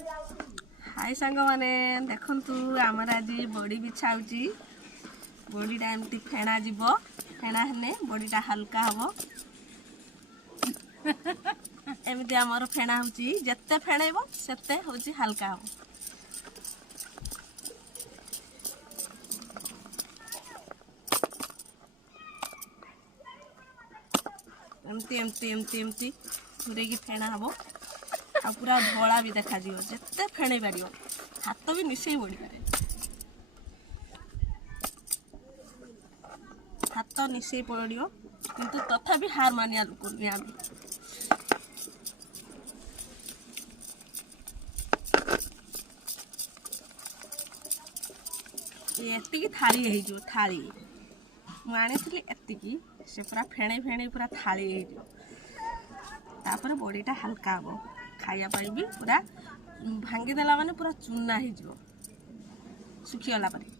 हाय सांग माने देखंतु आमर आज बड़ी बिछा होची बड़ीटा एमती फेणा जीव फेणा हेने बड़ीटा हल्का हबो एमती आमर फेणा होची जत्ते फेणैबो सेते होची हल्का हबो। एमती एमती एमती एमती घूरे की फेणा हबो आ पूरा धला भी देखा जीव जत्ते फेणै पारियो हाथ भी निशे बड़ी पारे हाथ निशे पड़ियो किंतु तथापि हार मानिया लोक एतिकी थाली हो थाली मुझे एतिकी से पूरा फेणे फेणे पूरा थाली हो बड़ीटा हल्का हम खाइबा भी पूरा भांगीदेला माने पूरा चूना हो सुखीगला पर।